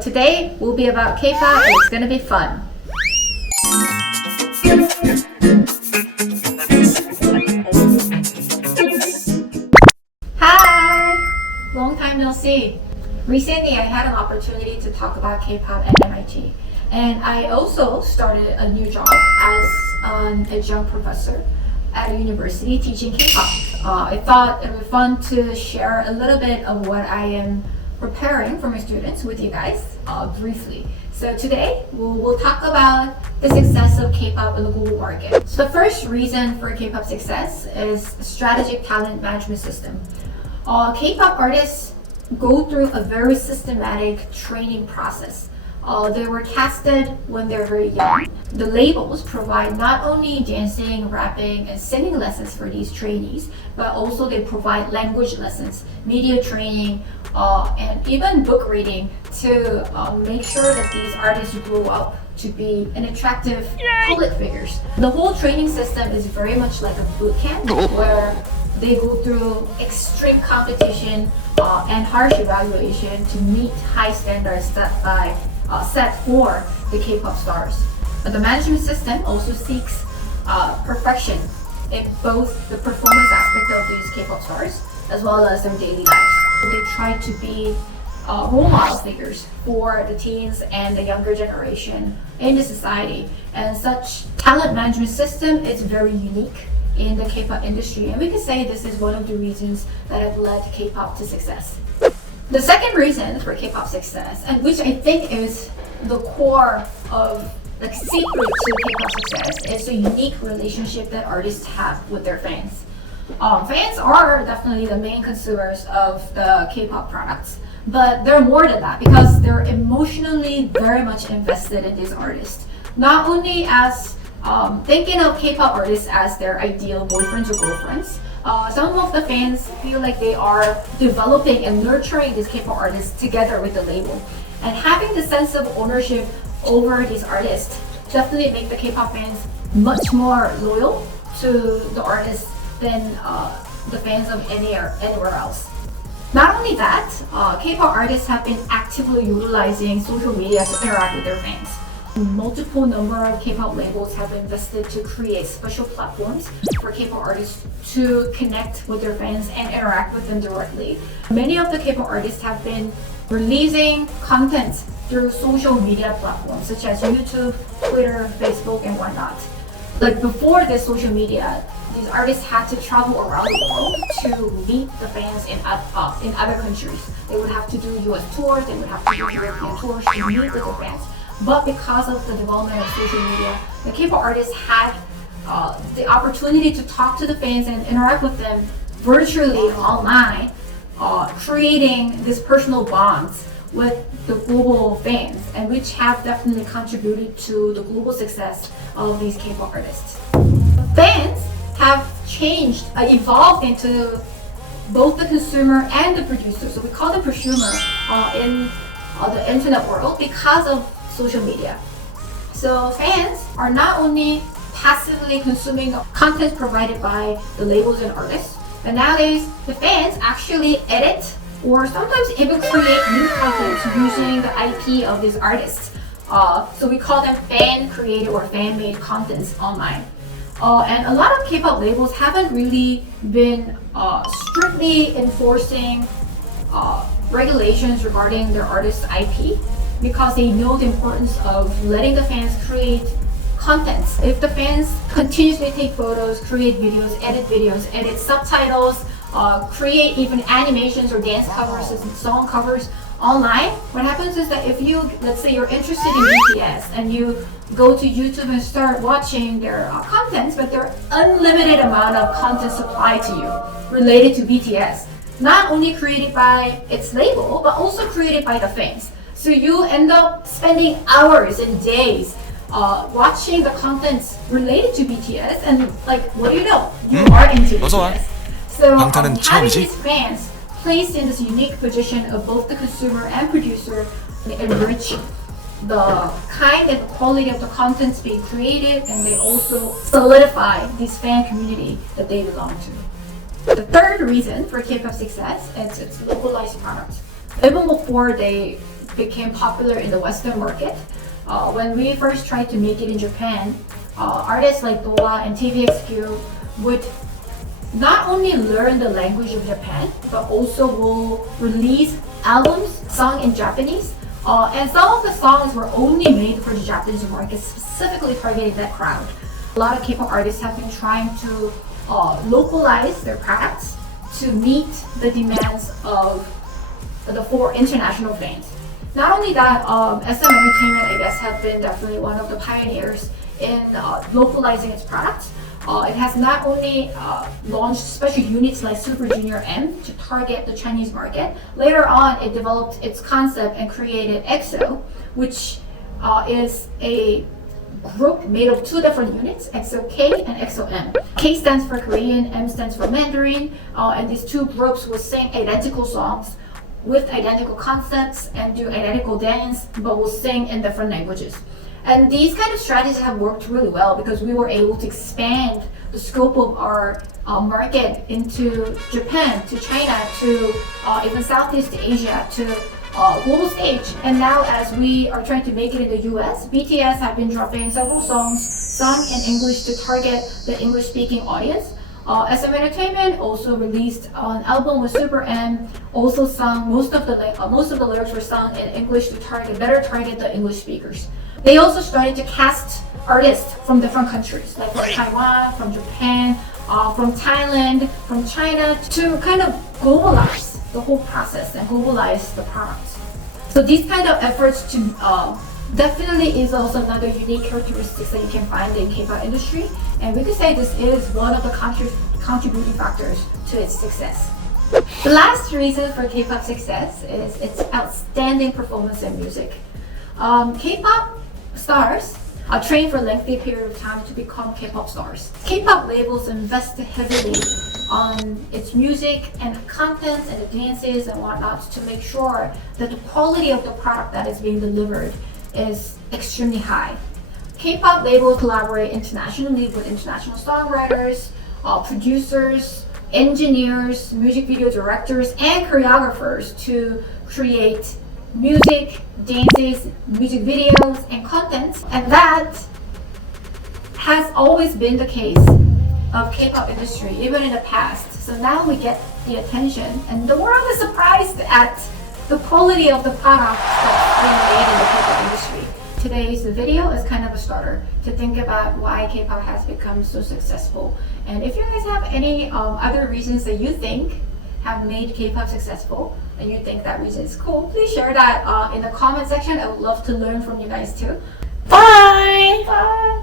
So today will be about K-pop and it's gonna be fun. Hi! Long time no see. Recently I had an opportunity to talk about K-pop at MIT. And I also started a new job as an adjunct professor at a university teaching K-pop. I thought it would be fun to share a little bit of what I am preparing for my students with you guys briefly. So today we'll talk about the success of K-pop in the global market. So the first reason for K-pop success is strategic talent management system. K-pop artists go through a very systematic training process. They were casted when they're very young. The labels provide not only dancing, rapping, and singing lessons for these trainees, but also they provide language lessons, media training, and even book reading to make sure that these artists grow up to be an attractive public figures. The whole training system is very much like a boot camp where they go through extreme competition and harsh evaluation to meet high standards set for the K-pop stars. But the management system also seeks perfection in both the performance aspect of these K-pop stars as well as their daily lives. They try to be role model figures for the teens and the younger generation in the society. And such talent management system is very unique in the K-pop industry. And we can say this is one of the reasons that have led K-pop to success. The second reason for K-pop success, and which I think is the core of the secret to K-pop success, is the unique relationship that artists have with their fans. Fans are definitely the main consumers of the K-pop products, but they're more than that because they're emotionally very much invested in these artists. Not only as thinking of K-pop artists as their ideal boyfriends or girlfriends, some of the fans feel like they are developing and nurturing these K-pop artists together with the label. And having the sense of ownership over these artists definitely make the K-pop fans much more loyal to the artists than the fans of anywhere else. Not only that, K-pop artists have been actively utilizing social media to interact with their fans. Multiple number of K-pop labels have invested to create special platforms for K-pop artists to connect with their fans and interact with them directly. Many of the K-pop artists have been releasing content through social media platforms such as YouTube, Twitter, Facebook, and whatnot. Like before this social media, these artists had to travel around the world to meet the fans in other countries. They would have to do US tours, they would have to do European tours to meet with the fans. But because of the development of social media, the K-pop artists had the opportunity to talk to the fans and interact with them virtually online, creating these personal bonds with the global fans, and which have definitely contributed to the global success of these K-pop artists. Fans have changed, evolved into both the consumer and the producer. So we call them prosumer in the internet world because of social media. So fans are not only passively consuming content provided by the labels and artists, but nowadays the fans actually edit or sometimes even create new content using the IP of these artists. So we call them fan created or fan made contents online. And a lot of K-pop labels haven't really been strictly enforcing regulations regarding their artists' IP because they know the importance of letting the fans create content. If the fans continuously take photos, create videos, edit subtitles, create even animations or dance covers and song covers online, what happens is that if you, let's say you're interested in BTS and you go to YouTube and start watching their contents, but there are unlimited amount of content supplied to you related to BTS, not only created by its label, but also created by the fans. So you end up spending hours and days watching the contents related to BTS, and like, what do you know? You are into BTS. So having these fans placed in this unique position of both the consumer and producer, they enrich the kind and quality of the contents being created, and they also solidify this fan community that they belong to. The third reason for K-pop success is its localized products. Even before they became popular in the Western market. When we first tried to make it in Japan, artists like Doa and TVXQ would not only learn the language of Japan, but also will release albums sung in Japanese. And some of the songs were only made for the Japanese market, specifically targeting that crowd. A lot of K-pop artists have been trying to localize their products to meet the demands of the four international fans. Not only that, SM Entertainment, I guess, have been definitely one of the pioneers in localizing its products. It has not only launched special units like Super Junior M to target the Chinese market. Later on, it developed its concept and created EXO, which is a group made of two different units, EXO-K and EXO-M. K stands for Korean, M stands for Mandarin, and these two groups will sing identical songs with identical concepts and do identical dance, but will sing in different languages. And these kind of strategies have worked really well because we were able to expand the scope of our market into Japan, to China, to even Southeast Asia, to global stage. And now as we are trying to make it in the US, BTS have been dropping several songs sung in English to target the English-speaking audience. SM Entertainment also released an album with Super M, also sung, most of the lyrics were sung in English to better target the English speakers. They also started to cast artists from different countries, like from Taiwan, from Japan, from Thailand, from China, to kind of globalize the whole process and globalize the products. So these kind of efforts to definitely is also another unique characteristics that you can find in K-pop industry, and we could say this is one of the contributing factors to its success. The last reason for K-pop success is its outstanding performance in music. K-pop stars are trained for a lengthy period of time to become K-pop stars. K-pop labels invest heavily on its music and contents and the dances and whatnot to make sure that the quality of the product that is being delivered is extremely high. K-pop labels collaborate internationally with international songwriters, producers, engineers, music video directors, and choreographers to create music, dances, music videos, and content. And that has always been the case of K-pop industry, even in the past. So now we get the attention, and the world is surprised at the quality of the product that's being made in the K-pop industry. Today's video is kind of a starter to think about why K-pop has become so successful. And if you guys have any other reasons that you think have made K-pop successful, and you think that reason is cool, please share that in the comment section. I would love to learn from you guys too. Bye! Bye!